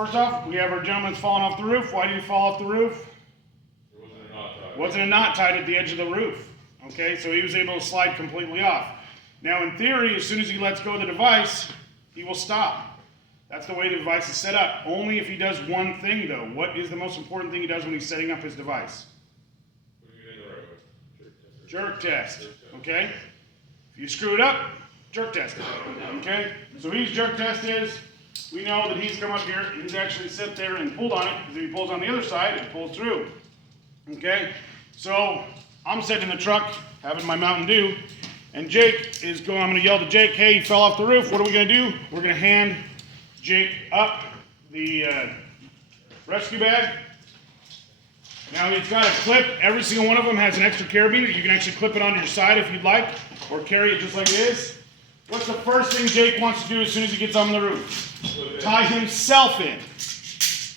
first off, we have our gentleman that's falling off the roof. Why did he fall off the roof? There wasn't a knot tied. Wasn't a knot tied at the edge of the roof. Okay, so he was able to slide completely off. Now, in theory, as soon as he lets go of the device, he will stop. That's the way the device is set up. Only if he does one thing, though. What is the most important thing he does when he's setting up his device? Put it in the right way. Jerk test. Okay? If you screw it up, jerk test it. Okay? So he's jerk test is, we know that he's come up here, and he's actually sit there and pulled on it, because if he pulls on the other side, it pulls through. Okay? So I'm sitting in the truck, having my Mountain Dew, and Jake is going, I'm going to yell to Jake, hey, he fell off the roof. What are we going to do? We're going to hand Jake up the rescue bag. Now he's got a clip. Every single one of them has an extra carabiner. You can actually clip it onto your side if you'd like, or carry it just like it is. What's the first thing Jake wants to do as soon as he gets on the roof? Tie himself in.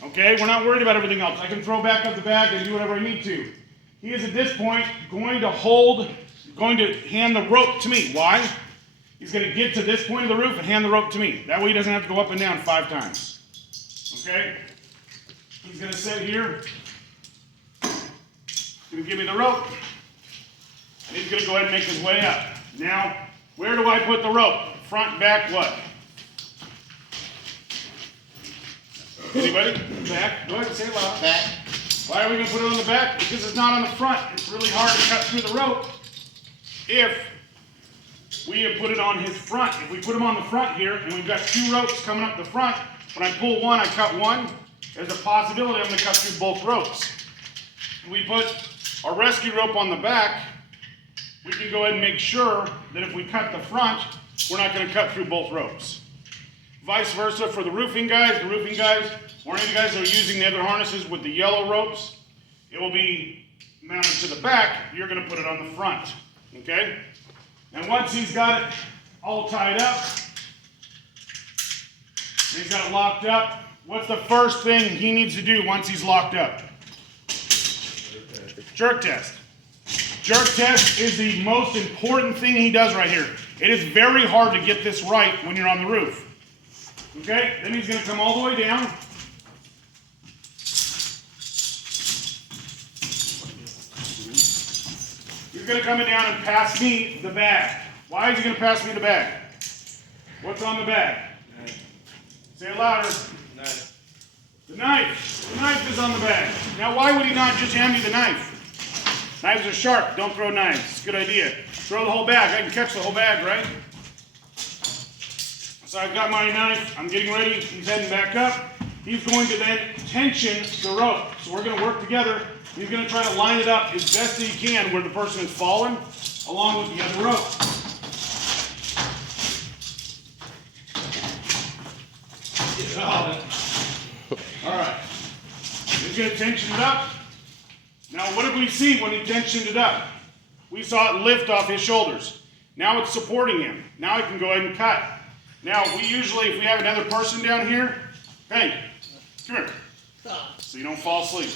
Okay, we're not worried about everything else. I can throw back up the bag and do whatever I need to. He is at this point going to hand the rope to me. Why? He's going to get to this point of the roof and hand the rope to me. That way he doesn't have to go up and down 5 times. Okay? He's going to sit here. He's going to give me the rope. And he's going to go ahead and make his way up. Now, where do I put the rope? Front, back, what? Anybody? Back. Go ahead and say it loud. Back. Why are we going to put it on the back? Because it's not on the front. It's really hard to cut through the rope if we have put it on his front. If we put him on the front here, and we've got 2 ropes coming up the front, when I pull one, I cut one, there's a possibility I'm going to cut through both ropes. If we put our rescue rope on the back, we can go ahead and make sure that if we cut the front, we're not going to cut through both ropes. Vice versa for the roofing guys, or any of you guys that are using the other harnesses with the yellow ropes, it will be mounted to the back. You're going to put it on the front. Okay? And once he's got it all tied up, and he's got it locked up, what's the first thing he needs to do once he's locked up? Jerk test. Jerk test is the most important thing he does right here. It is very hard to get this right when you're on the roof. Okay? Then he's going to come all the way down. He's going to come down and pass me the bag. Why is he going to pass me the bag? What's on the bag? Knife. Say it louder. Knife. The knife. The knife is on the bag. Now, why would he not just hand me the knife? Knives are sharp. Don't throw knives. It's a good idea. Throw the whole bag. I can catch the whole bag, right? So I've got my knife. I'm getting ready. He's heading back up. He's going to then tension the rope. So we're going to work together. He's going to try to line it up as best as he can where the person has fallen, along with the other rope. All right. He's going to tension it up. Now, what did we see when he tensioned it up? We saw it lift off his shoulders. Now it's supporting him. Now I can go ahead and cut. Now, we usually, if we have another person down here, hey, come here, so you don't fall asleep.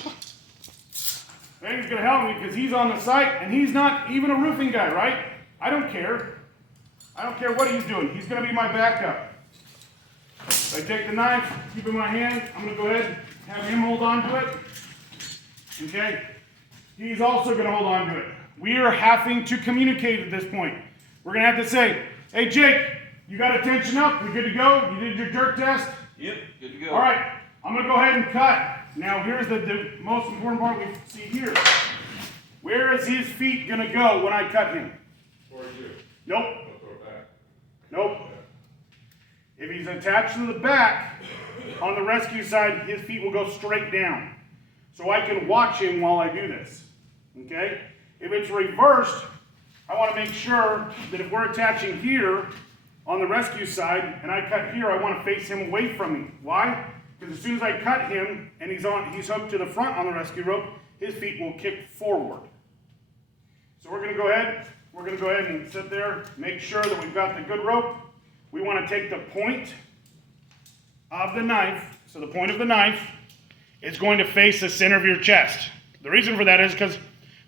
He's going to help me because he's on the site, and he's not even a roofing guy, right? I don't care. I don't care what he's doing. He's going to be my backup. So I take the knife, keep it in my hand. I'm going to go ahead and have him hold on to it. Okay? He's also going to hold on to it. We are having to communicate at this point. We're going to have to say, hey, Jake, you got to tension up. We good to go? You did your jerk test? Yep, good to go. All right. I'm going to go ahead and cut. Now, here's the most important part we see here. Where is his feet going to go when I cut him? Towards you. Nope. Don't throw it back. Nope. If he's attached to the back, on the rescue side, his feet will go straight down. So I can watch him while I do this. Okay? If it's reversed, I want to make sure that if we're attaching here on the rescue side and I cut here, I want to face him away from me. Why? Because as soon as I cut him and he's hooked to the front on the rescue rope, his feet will kick forward. So we're going to go ahead and sit there, make sure that we've got the good rope. We want to take the point of the knife. So the point of the knife is going to face the center of your chest. The reason for that is because I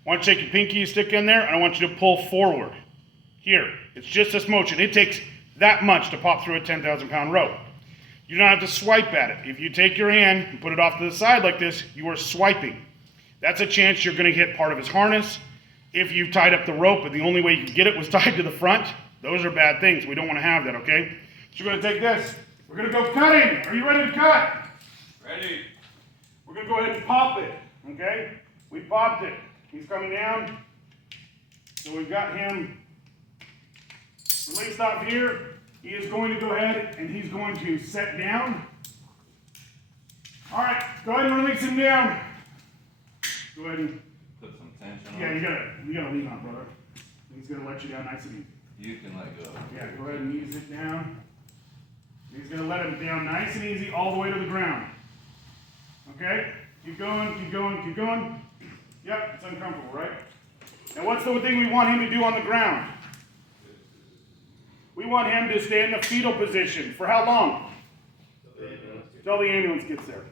want you to take your pinky, stick in there, and I want you to pull forward. Here, it's just this motion. It takes that much to pop through a 10,000-pound rope. You don't have to swipe at it. If you take your hand and put it off to the side like this, you are swiping. That's a chance you're going to hit part of his harness. If you've tied up the rope and the only way you could get it was tied to the front, those are bad things. We don't want to have that, okay? So you're going to take this. We're going to go cutting. Are you ready to cut? Ready. We're going to go ahead and pop it, okay? We popped it. He's coming down. So we've got him released off here. He is going to go ahead and he's going to set down. All right, go ahead and release him down. Go ahead and, Put some tension on. yeah, you gotta lean on, brother. He's gonna let you down nice and easy. You can let go. Yeah, go ahead and ease it down. He's gonna let him down nice and easy all the way to the ground. Okay? Keep going, keep going, keep going. Yep, it's uncomfortable, right? And what's the thing we want him to do on the ground? We want him to stay in the fetal position. For how long? Until the ambulance gets there.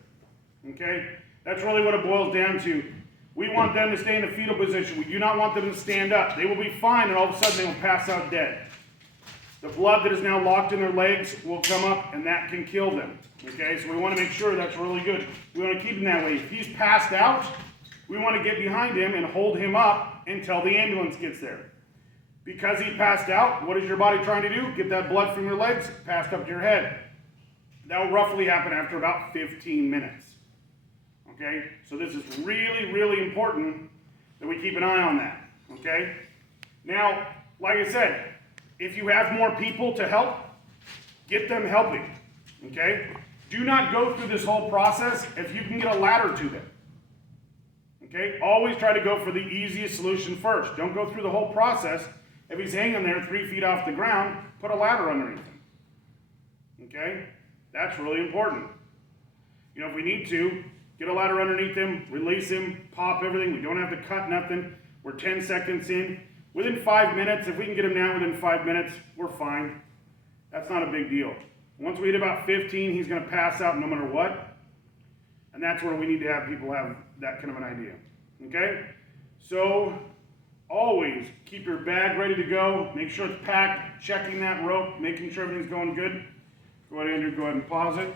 Okay? That's really what it boils down to. We want them to stay in the fetal position. We do not want them to stand up. They will be fine, and all of a sudden they will pass out dead. The blood that is now locked in their legs will come up, and that can kill them. Okay? So we want to make sure that's really good. We want to keep him that way. If he's passed out, we want to get behind him and hold him up until the ambulance gets there. Because he passed out, what is your body trying to do? Get that blood from your legs passed up to your head. That will roughly happen after about 15 minutes. Okay? So this is really, really important that we keep an eye on that. Okay? Now, like I said, if you have more people to help, get them helping. Okay? Do not go through this whole process if you can get a ladder to them. Okay? Always try to go for the easiest solution first. Don't go through the whole process. If he's hanging there 3 feet off the ground, put a ladder underneath him. Okay? That's really important. You know, if we need to, get a ladder underneath him, release him, pop everything. We don't have to cut nothing. We're 10 seconds in. Within 5 minutes, if we can get him down within 5 minutes, we're fine. That's not a big deal. Once we hit about 15, he's going to pass out no matter what. And that's where we need to have people have that kind of an idea. Okay? So, always keep your bag ready to go. Make sure it's packed. Checking that rope. Making sure everything's going good. Go ahead, Andrew. Go ahead and pause it.